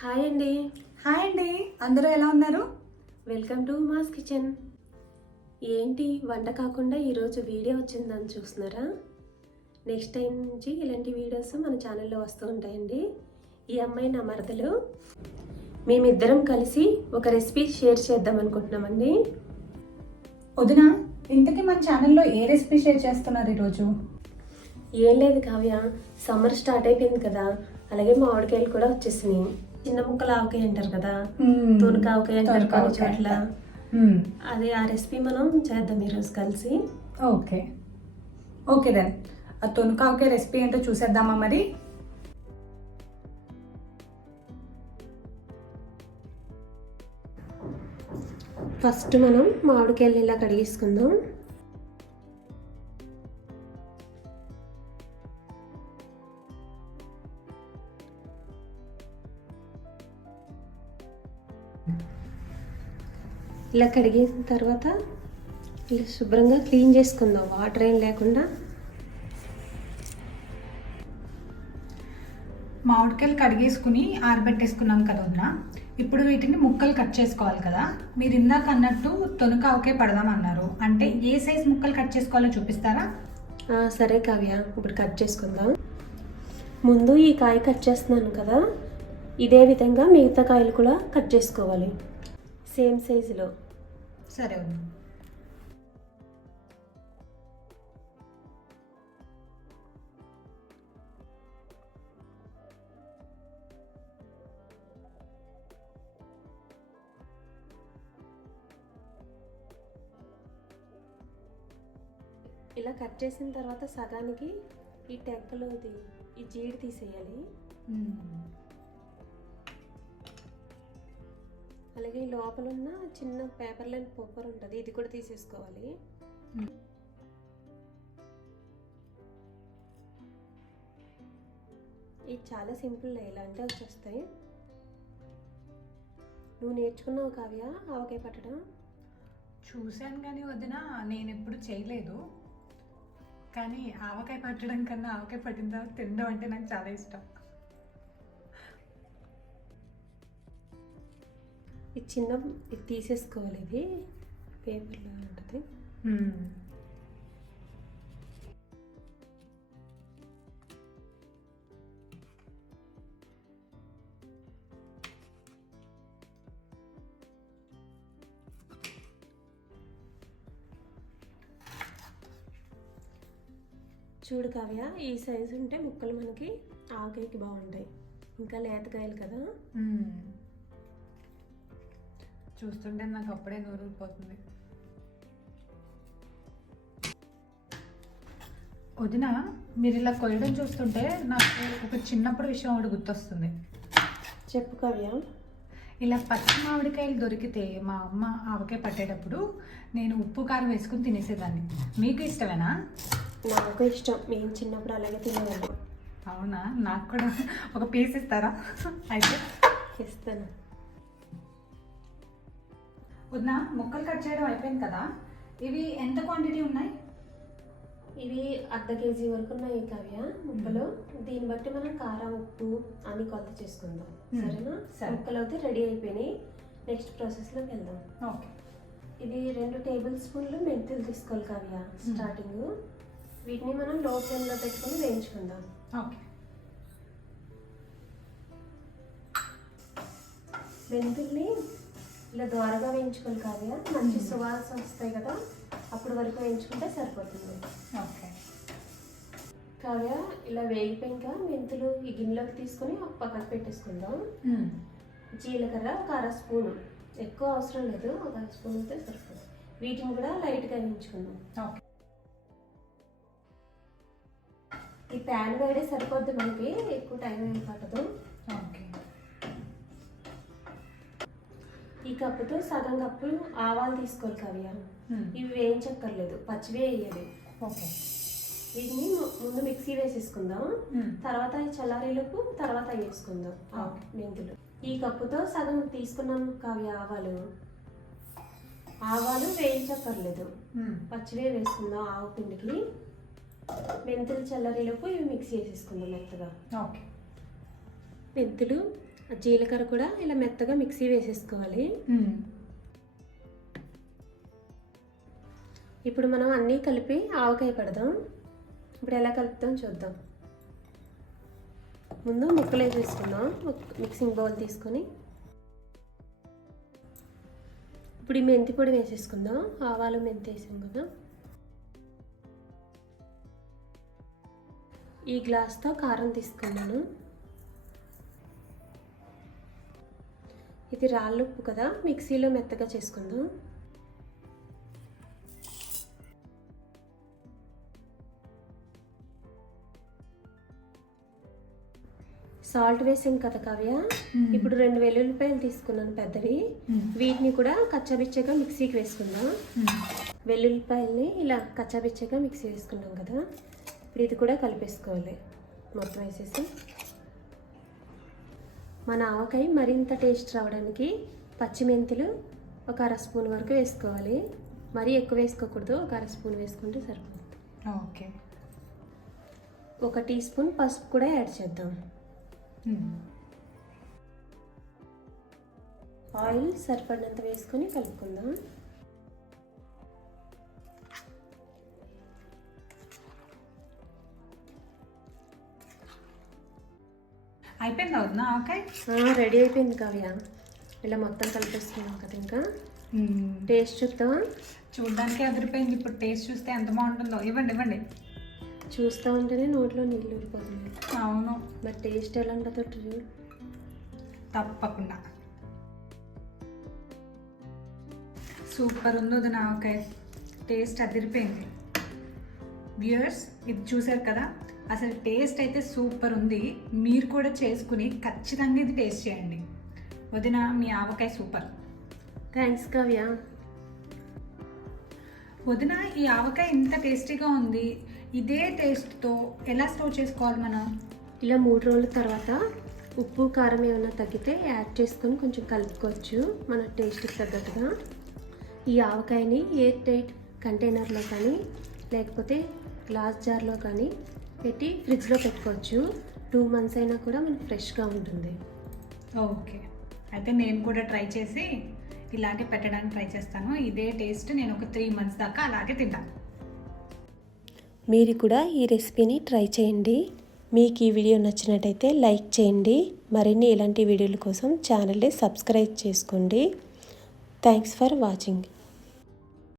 Hi అండి. Hi అండి, అందరూ ఎలా ఉన్నారు? Welcome to mass kitchen. ఏంటి వంట కాకుండా ఈరోజు వీడియో వచ్చిందని చూస్తున్నారా? నెక్స్ట్ టైం నుంచి ఇలాంటి వీడియోస్ మన ఛానల్లో వస్తూ ఉంటాయండి. ఈ అమ్మాయి నా మరదలు. మేమిద్దరం కలిసి ఒక రెసిపీ షేర్ చేద్దాం అనుకుంటున్నామండి. వదిన, ఇంతకీ మన ఛానల్లో ఏ రెసిపీ షేర్ చేస్తున్నారు ఈరోజు? ఏం లేదు కావ్య, సమ్మర్ స్టార్ట్ అయిపోయింది కదా, అలాగే మామిడికాయలు కూడా వచ్చేసినాయి. చిన్న ముక్కలు ఆవకాయ అంటారు కదా, తొనక ఆవకాయ అంటారు కొన్ని చోట్ల. అదే ఆ రెసిపీ మనం చేద్దాం ఈరోజు కలిసి. ఓకే ఓకే దెన్ ఆ తొనకావకాయ రెసిపీ ఏంటో చూసేద్దామా మరి? ఫస్ట్ మనం మామిడికాయలు ఇలా కడిగేసుకుందాం. ఇలా కడిగేసిన తర్వాత ఇలా శుభ్రంగా క్లీన్ చేసుకుందాం, వాటర్ ఏం లేకుండా. మామిడికాయలు కడిగేసుకుని ఆరబెట్టేసుకున్నాం కదా వదిన. ఇప్పుడు వీటిని ముక్కలు కట్ చేసుకోవాలి కదా. మీరు ఇందాక అన్నట్టు తొనకావకాయ పడదామన్నారు, అంటే ఏ సైజ్ ముక్కలు కట్ చేసుకోవాలో చూపిస్తారా? సరే కావ్య, ఇప్పుడు కట్ చేసుకుందాం. ముందు ఈ కాయ కట్ చేస్తున్నాను కదా, ఇదే విధంగా మిగతా కాయలు కూడా కట్ చేసుకోవాలి, సేమ్ సైజులో. సరే వదిన. ఇలా కట్ చేసిన తర్వాత సగానికి ఈ టెంకలోది ఈ జీడి తీసేయాలి. అలాగే ఈ లోపల ఉన్న చిన్న పేపర్ లైన్ పొప్పర్ ఉంటుంది, ఇది కూడా తీసేసుకోవాలి. ఇది చాలా సింపుల్, ఇలాంటివి వచ్చేస్తాయి. నువ్వు నేర్చుకున్నావు కావ్య ఆవకాయ పట్టడం? చూశాను కానీ వదిన, నేను ఎప్పుడు చేయలేదు. కానీ ఆవకాయ పట్టడం కన్నా ఆవకాయ పట్టిన తర్వాత తినడం అంటే నాకు చాలా ఇష్టం. ఇది చిన్న ఇది తీసేసుకోవాలి, ఇది పేపర్లో ఉంటుంది. చూడు కావ్య, ఈ సైజు ఉంటే ముక్కలు మనకి ఆవకాయకి బాగుంటాయి. ఇంకా లేతకాయలు కదా. చూస్తుంటే నాకు అప్పుడే నూరిపోతుంది. వదిన, మీరు ఇలా కొయ్యడం చూస్తుంటే నాకు ఒక చిన్నప్పుడు విషయం ఒకటి గుర్తొస్తుంది. చెప్పు కావ్య. ఇలా పచ్చి మామిడికాయలు దొరికితే మా అమ్మ ఆవకాయ పట్టేటప్పుడు నేను ఉప్పు కారం వేసుకుని తినేసేదాన్ని. మీకు ఇష్టమేనా? నాకు ఇష్టం, మేము చిన్నప్పుడు అలాగే తినేవాళ్ళం. అవునా? నాకు కూడా ఒక పీస్ ఇస్తారా? అయితే ఇస్తాను. వదిన, ముక్కలు కట్ చేయడం అయిపోయింది కదా. ఇవి ఎంత క్వాంటిటీ ఉన్నాయి? ఇవి అర్ధ కేజీ వరకు ఉన్నాయి కావ్య ముక్కలు. దీన్ని బట్టి మనం కారం ఉప్పు అన్ని కొలత చేసుకుందాం, సరేనా? ముక్కలు అయితే రెడీ అయిపోయినాయి. నెక్స్ట్ ప్రాసెస్లోకి వెళ్దాం. ఓకే. ఇది 2 టేబుల్ స్పూన్లు మెంతులు తీసుకోవాలి కావ్య. స్టార్టింగ్ వీటిని మనం లో ఫ్లేమ్లో పెట్టుకొని వేయించుకుందాం. ఓకే. మెంతుల్ని ఇలా దోరగా వేయించుకోవాలి కావ్య, మంచి సువాసన వస్తాయి కదా, అప్పుడు వరకు వేయించుకుంటే సరిపోతుంది. ఓకే కావ్య, ఇలా వేగిపోయాక మెంతులు ఈ గిన్నెలోకి తీసుకొని ఒక పక్కకు పెట్టేసుకుందాం. జీలకర్ర ఒక 1/2 స్పూను, ఎక్కువ అవసరం లేదు, ఒక 1/2 స్పూన్ అయితే సరిపోతుంది. వీటిని కూడా లైట్గా వేయించుకుందాం. ఓకే. ఈ ప్యాన్ వేడే సరిపోద్ది మనకి, ఎక్కువ టైం ఏం పట్టదు. ఓకే. ఈ కప్పుతో సగం కప్పు ఆవాలు తీసుకోవాలి కావ్య. ఇవి వేయించక్కర్లేదు, పచ్చివే వేయాలి. ఓకే. వీటిని ముందు మిక్సీ వేసేసుకుందాం, తర్వాత చల్లారేలోపు తర్వాత వేసుకుందాం మెంతులు. ఈ కప్పుతో సగం తీసుకున్నాం కావ్య ఆవాలు. ఆవాలు వేయించక్కర్లేదు, పచ్చివే వేసుకుందాం ఆవు పిండికి. మెంతులు చల్లరేలోపు ఇవి మిక్స్ చేసేసుకుందాం మెత్తగా. ఓకే. మెంతులు జీలకర్ర కూడా ఇలా మెత్తగా మిక్సీ వేసేసుకోవాలి. ఇప్పుడు మనం అన్నీ కలిపి ఆవకాయ పెడదాం. ఇప్పుడు ఎలా కలుపుతాం చూద్దాం. ముందు ముక్కలు వేసేసుకుందాం. మిక్సింగ్ బౌల్ తీసుకొని ఇప్పుడు ఈ మెంతి పొడి వేసేసుకుందాం. ఆవాలు మెంతి వేసాం కదా. ఈ గ్లాస్తో కారం తీసుకున్నాను. ఇది రాళ్ళుప్పు కదా, మిక్సీలో మెత్తగా చేసుకుందాం. సాల్ట్ వేసాం కదా కావ్య. ఇప్పుడు 2 వెల్లుల్లిపాయలు తీసుకున్నాను పెద్దవి. వీటిని కూడా కచ్చాబిచ్చగా మిక్సీకి వేసుకుందాం. వెల్లుల్లిపాయల్ని ఇలా కచ్చాబిచ్చగా మిక్సీ వేసుకున్నాం కదా. ఇప్పుడు ఇది కూడా కలిపేసుకోవాలి. మొత్తం వేసేసి మన ఆవకాయ మరింత టేస్ట్ రావడానికి పచ్చిమెంతులు ఒక 1/2 స్పూన్ వరకు వేసుకోవాలి. మరీ ఎక్కువ వేసుకోకూడదు, ఒక 1/2 స్పూన్ వేసుకుంటే సరిపోతుంది. ఓకే. 1 టీ స్పూన్ పసుపు కూడా యాడ్ చేద్దాం. ఆయిల్ సరిపడినంత వేసుకొని కలుపుకుందాం. అయిపోయింది అవుతుందా ఆవకాయ? రెడీ అయిపోయింది కావ్య. ఇలా మొత్తం కలిపేసుకున్నాం కదా. ఇంకా టేస్ట్ చూద్దామా? చూడడానికి అదిరిపోయింది. ఇప్పుడు టేస్ట్ చూస్తే ఎంత బాగుంటుందో. ఇవ్వండి ఇవ్వండి. చూస్తూ ఉంటేనే నోట్లో నీళ్ళు ఊరిపోతుంది. అవును. మరి టేస్ట్ ఎలా ఉంటుందో చూడు. తప్పకుండా సూపర్ ఉంది వదిన ఆవకాయ. టేస్ట్ అదిరిపోయింది. వ్యూయర్స్ ఇది చూసారు కదా, అసలు టేస్ట్ అయితే సూపర్ ఉంది. మీరు కూడా చేసుకుని ఖచ్చితంగా ఇది టేస్ట్ చేయండి. వదిన మీ ఆవకాయ సూపర్. థ్యాంక్స్ కావ్య. వదిన ఈ ఆవకాయ ఇంత టేస్టీగా ఉంది. ఇదే టేస్ట్తో ఎలా స్టోర్ చేసుకోవాలి మనం? ఇలా 3 రోజుల తర్వాత ఉప్పు కారం ఏమైనా తగ్గితే యాడ్ చేసుకొని కొంచెం కలుపుకోవచ్చు మన టేస్ట్కి తగ్గట్టుగా. ఈ ఆవకాయని ఎయిర్ టైట్ కంటైనర్లో కానీ లేకపోతే గ్లాస్ జార్లో కానీ పెట్టి ఫ్రిడ్జ్లో పెట్టుకోవచ్చు. 2 మంత్స్ అయినా కూడా మనకు ఫ్రెష్గా ఉంటుంది. ఓకే, అయితే నేను కూడా ట్రై చేసి ఇలాగే పెట్టడానికి ట్రై చేస్తాను. ఇదే టేస్ట్ నేను ఒక 3 మంత్స్ దాకా అలాగే తింటాను. మీరు కూడా ఈ రెసిపీని ట్రై చేయండి. మీకు ఈ వీడియో నచ్చినట్టయితే లైక్ చేయండి. మరిన్ని ఇలాంటి వీడియోల కోసం ఛానల్ని సబ్స్క్రైబ్ చేసుకోండి. Thanks for watching.